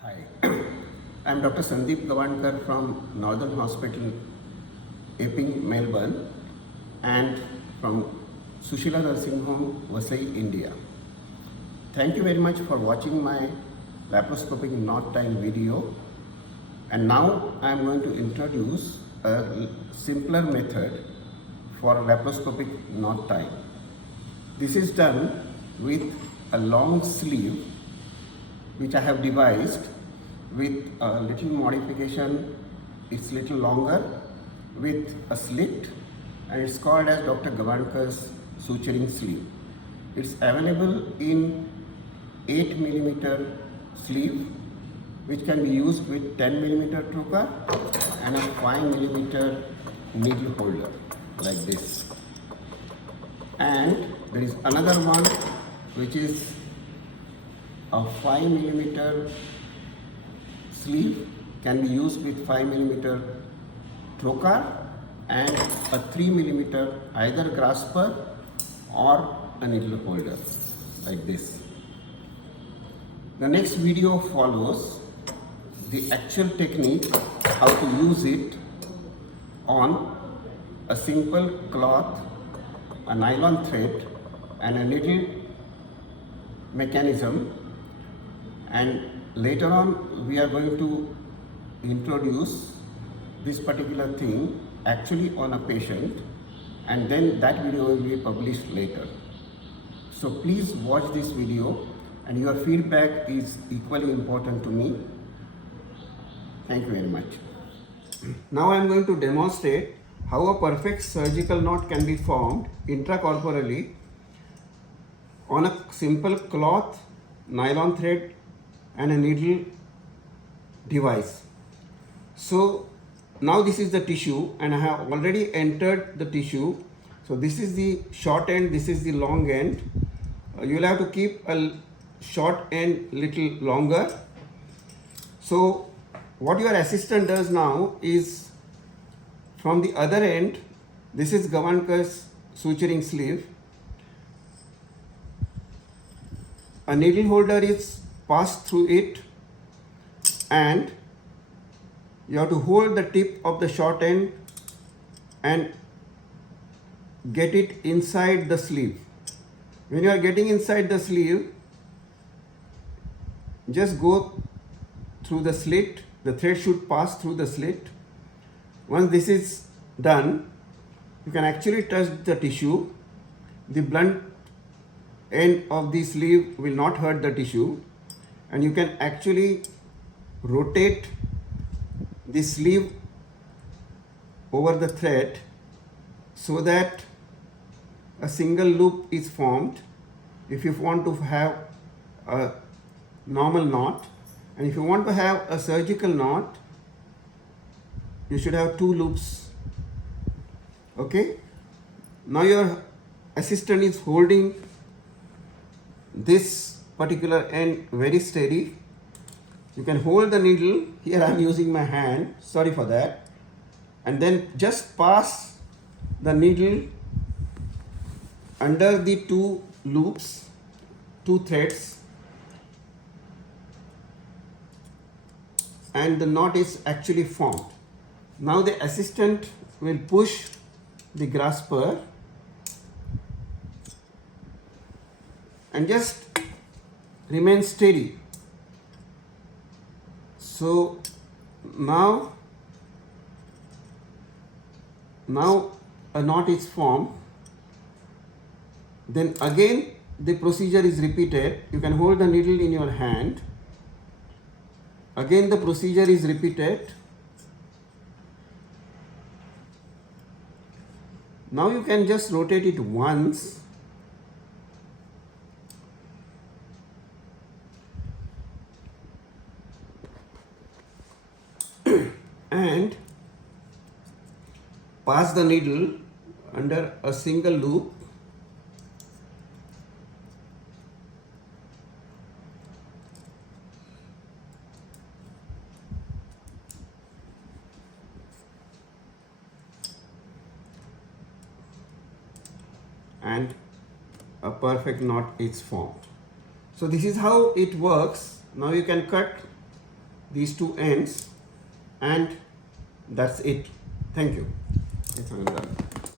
Hi, I am Dr. Sandeep Gavankar'S from Northern Hospital, Epping, Melbourne, and from Sushila Nursing Home, Vasai, India. Thank you very much for watching my laparoscopic knot tying video. And now I am going to introduce a simpler method for laparoscopic knot tying. This is done with a long sleeve which I have devised with a little modification. It's little longer with a slit, and it's called as Dr. Gavankar'S suturing sleeve. It's available in 8mm sleeve, which can be used with 10mm trocar and a 5mm needle holder like this. And there is another one which is a 5mm sleeve, can be used with 5mm trocar and a 3mm either grasper or a needle holder like this. The next video follows the actual technique how to use it on a simple cloth, a nylon thread and a needle mechanism, and later on we are going to introduce this particular thing actually on a patient, and then that video will be published later. So please watch this video, and your feedback is equally important to me. Thank you very much. Now I am going to demonstrate how a perfect surgical knot can be formed intracorporally on a simple cloth, nylon thread and a needle device. So now this is the tissue, and I have already entered the tissue. So this is the short end, this is the long end. You will have to keep a short end little longer. So what your assistant does now is, from the other end, this is Gavankar'S suturing sleeve. A needle holder is passed through it, and you have to hold the tip of the short end and get it inside the sleeve. When you are getting inside the sleeve, just go through the slit. The thread should pass through the slit. Once this is done, you can actually touch the tissue. The blunt end of the sleeve will not hurt the tissue, and you can actually rotate the sleeve over the thread so that a single loop is formed if you want to have a normal knot. And if you want to have a surgical knot, you should have 2 loops. Okay, now your assistant is holding this particular end very steady. You can hold the needle. Here I am using my hand, sorry for that, and then just pass the needle under the 2 loops, 2 threads, and the knot is actually formed. Now the assistant will push the grasper and just remain steady. So now a knot is formed. Then again the procedure is repeated. You can hold the needle in your hand. Again the procedure is repeated. Now you can just rotate it once, and pass the needle under a single loop, and a perfect knot is formed. So this is how it works. Now you can cut these two ends, and that's it. Thank you. It's all done.